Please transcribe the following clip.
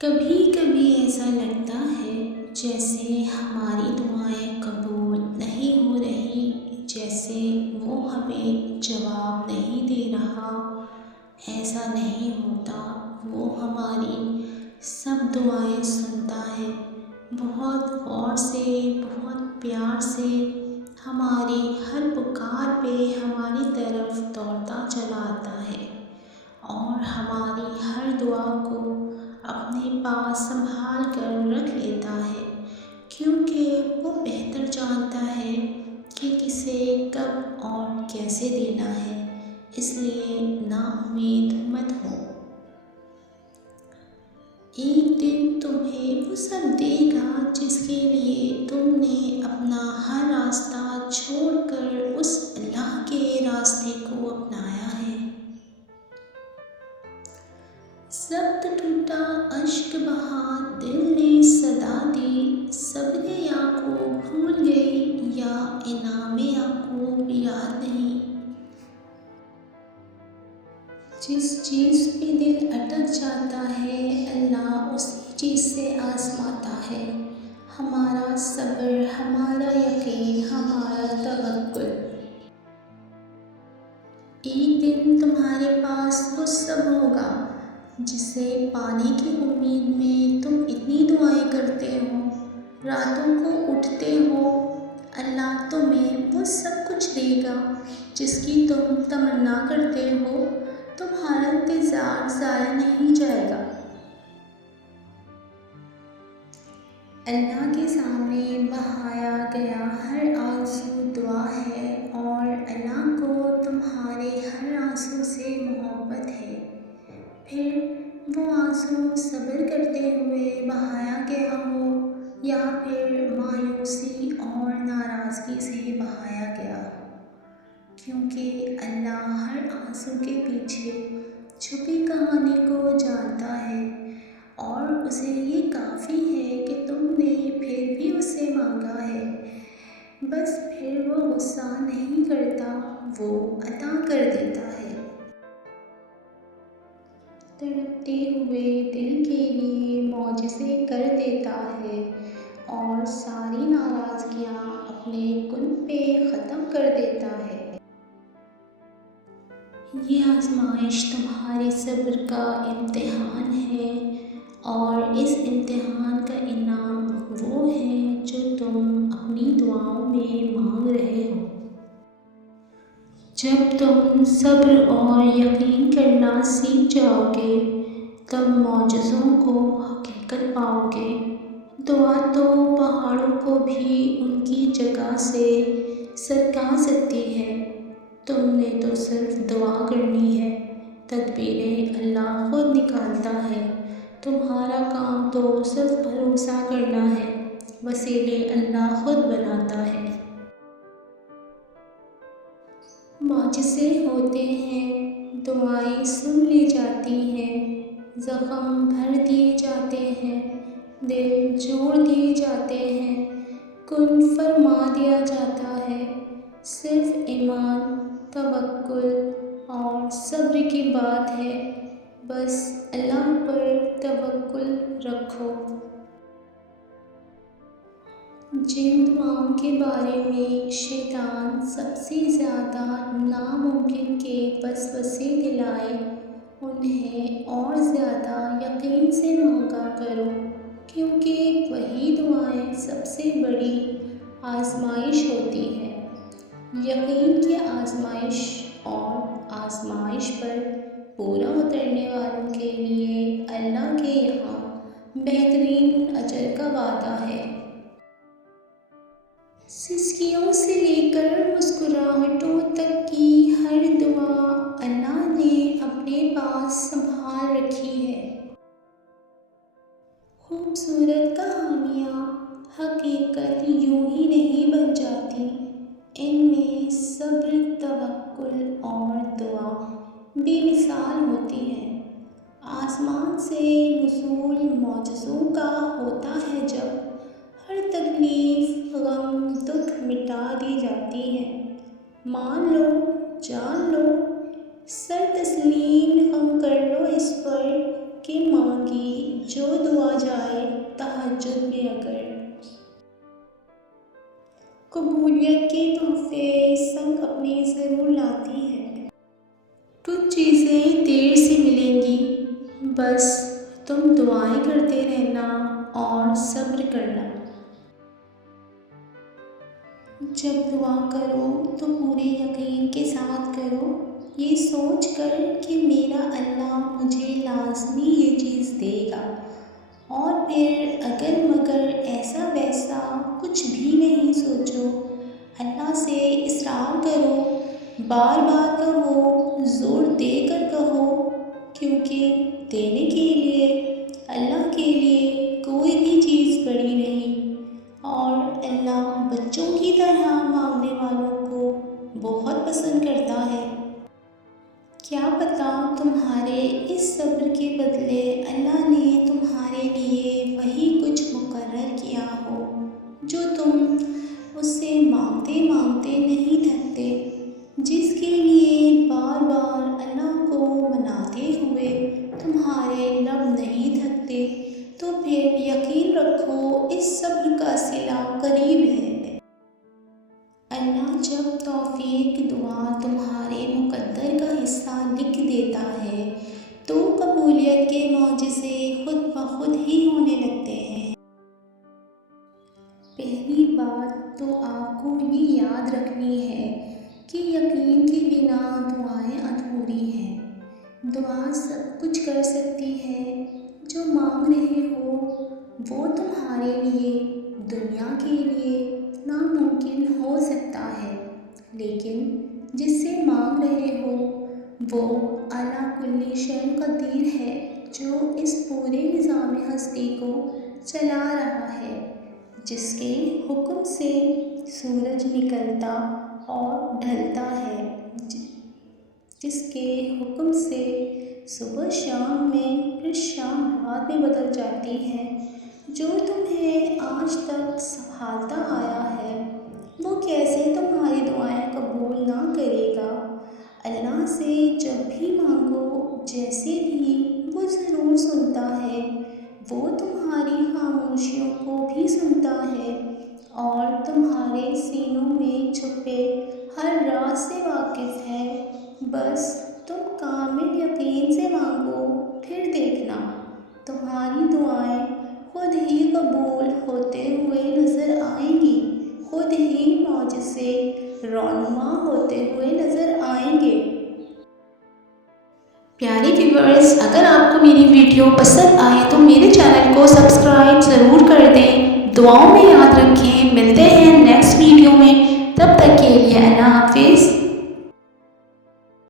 کبھی کبھی ایسا لگتا ہے جیسے ہماری دعائیں قبول نہیں ہو رہی، جیسے وہ ہمیں جواب نہیں دے رہا۔ ایسا نہیں ہوتا، وہ ہماری سب دعائیں سنتا ہے، بہت غور سے، بہت پیار سے ہماری ہر پکار پہ ہماری طرف دوڑتا چلا آتا ہے اور ہماری ہر دعا کو اپنے پاس سنبھال کر رکھ لیتا ہے، کیونکہ وہ بہتر جانتا ہے کہ کسے کب اور کیسے دینا ہے۔ اس لیے نا امید مت ہو۔ ایک دن تمہیں وہ سب دے گا جس کے لیے تم نے اپنا ہر راستہ چھوڑ کر اس اللہ کے راستے کو اپنایا ہے۔ ضبط ٹوٹا اشک بہا دل نے صدا دی، صبر یعقوب بھول گئی یا انعام یعقوب یاد نہیں۔ جس چیز پہ دل اٹک جاتا ہے اللہ اسی چیز سے آزماتا ہے، ہمارا صبر، ہمارا یقین، ہمارا توکل۔ ایک دن تمہارے پاس وہ سب ہوگا جسے پانے کی امید میں تم اتنی دعائیں کرتے ہو، راتوں کو اٹھتے ہو۔ اللہ تمہیں وہ سب کچھ دے گا جس کی تم تمنا کرتے ہو۔ تمہارا انتظار ضائع نہیں جائے گا۔ اللہ کے سامنے بہایا گیا ہر آنسو دعا ہے اور اللہ کو تمہارے ہر آنسو سے محبت ہے۔ پھر وہ آنسو صبر کرتے ہوئے بہایا گیا ہو یا پھر مایوسی اور ناراضگی سے بہایا گیا ہو، کیونکہ اللہ ہر آنسو کے پیچھے چھپی کہانی کو جانتا ہے اور اسے یہ کافی ہے کہ تم نے پھر بھی اسے مانگا ہے۔ بس پھر وہ غصہ نہیں کرتا، وہ عطا کر دیتا ہے۔ تڑپتے ہوئے دل کے لیے معجزے کر دیتا ہے اور ساری ناراضگیاں اپنے کن پہ ختم کر دیتا ہے۔ یہ آزمائش تمہارے صبر کا امتحان ہے اور اس امتحان کا انعام وہ ہے جو تم اپنی دعاؤں میں مانگ رہے ہو۔ جب تم صبر اور یقین کرنا سیکھ جاؤ گے تب معجزوں کو حقیقت پاؤ گے۔ دعا تو پہاڑوں کو بھی ان کی جگہ سے سرکا سکتی ہے، تم نے تو صرف دعا کرنی ہے، تدبیریں اللہ خود نکالتا ہے۔ تمہارا کام تو صرف بھروسہ کرنا ہے، وسیلے اللہ خود بناتا ہے۔ معجزے ہوتے ہیں، دعائیں سن لی جاتی ہیں، زخم بھر دیے جاتے ہیں، دل جوڑ دیے جاتے ہیں، کن فرما دیا جاتا ہے۔ صرف ایمان، توکل اور صبر کی بات ہے، بس اللہ پر توکل رکھو۔ جن دعاؤں کے بارے میں شیطان سب سے زیادہ ناممکن کے وسوسے دلائے، انہیں اور زیادہ یقین سے مانگا کرو، کیونکہ وہی دعائیں سب سے بڑی آزمائش ہوتی ہیں۔ یقین کی آزمائش اور آزمائش پر پورا اترنے والوں کے لیے اللہ کے یہاں بہترین اجر کا وعدہ ہے۔ سسکیوں سے لے کر مسکراہٹوں تک کی ہر دعا اللہ نے اپنے پاس سنبھال رکھی ہے۔ خوبصورت کہانیاں حقیقت یوں ہی نہیں بن جاتی، ان میں صبر، توکل اور دعا بے مثال ہوتی ہے۔ آسمان سے نزول معجزوں کا ہوتا ہے جب ہر تکلیف، غم، دکھ مٹا دی جاتی ہے۔ مان لو، جان لو، سر تسلیم خم کر لو اس پر کہ مانگی جو دعا جائے تہجد میں اگر۔ قبولیت کے تحفے سنگ اپنے ضرور لاتی ہے۔ کچھ چیزیں دیر سے ملیں گی، بس تم دعائیں کرتے رہنا اور صبر کرنا۔ جب دعا کرو تو پورے یقین کے ساتھ کرو، یہ سوچ کر کہ میرا اللہ مجھے لازمی یہ چیز دے گا، اور پھر اگر مگر ایسا ویسا کچھ بھی نہیں سوچو، اللہ سے اصرار کرو، بار بار کہو، زور دے کر کہو، کیونکہ دینے کے لیے اللہ کے لیے کوئی بھی چیز بڑی نہیں، اور اللہ بچوں کی طرح مانگنے والوں کو بہت پسند کرتا ہے۔ کیا پتہ تمہارے اس صبر کے بدلے اللہ نے تمہارے لیے وہی کچھ مقرر کیا ہو جو تم اس سے مانگتے مانگتے نہیں تھکتے، جس کے لیے بار بار اللہ کو مناتے ہوئے تمہارے لب نہیں تھکتے، تو پھر یقین رکھو اس صبر کا صلہ قریب ہے۔ اللہ جب توفیق دعا تمہارے مقدر کا حصہ لکھ دیتا ہے تو قبولیت کے معجزے خود بخود ہی ہونے لگتے ہیں۔ پہلی بات تو آپ کو یہ یاد رکھنی ہے کہ یقین کے بنا دعائیں ادھوری ہیں۔ دعا سب کچھ کر سکتی ہے، جو مانگ رہے ہو وہ تمہارے لیے دنیا کے لیے ناممکن ہو سکتا ہے، لیکن جس سے مانگ رہے ہو وہ اعلیٰ کل شیء قدیر ہے، جو اس پورے نظام ہستی کو چلا رہا ہے، جس کے حکم سے سورج نکلتا اور ڈھلتا ہے، جس کے حکم سے صبح شام میں پھر شام رات میں بدل جاتی ہے، جو تمہیں آج تک سنبھالتا آیا ہے، وہ کیسے تمہاری دعائیں قبول نہ کرے گا؟ اللہ سے جب بھی مانگو جیسے بھی، وہ ضرور سنتا ہے، وہ تمہاری خاموشیوں کو بھی سنتا ہے اور تمہارے سینوں میں چھپے ہر راز سے واقف ہے۔ بس تم کامل یقین سے مانگو، پھر دیکھنا تمہاری دعائیں خود ہی قبول ہوتے ہوئے نظر آئیں گی، خود ہی معجزے رونما ہوتے ہوئے نظر آئیں گے۔ پیارے ویورز، اگر آپ کو میری ویڈیو پسند آئے تو میرے چینل کو سبسکرائب ضرور کر دیں، دعاؤں میں یاد رکھیں۔ ملتے ہیں نیکسٹ ویڈیو میں، تب تک کے لیے اللہ حافظ۔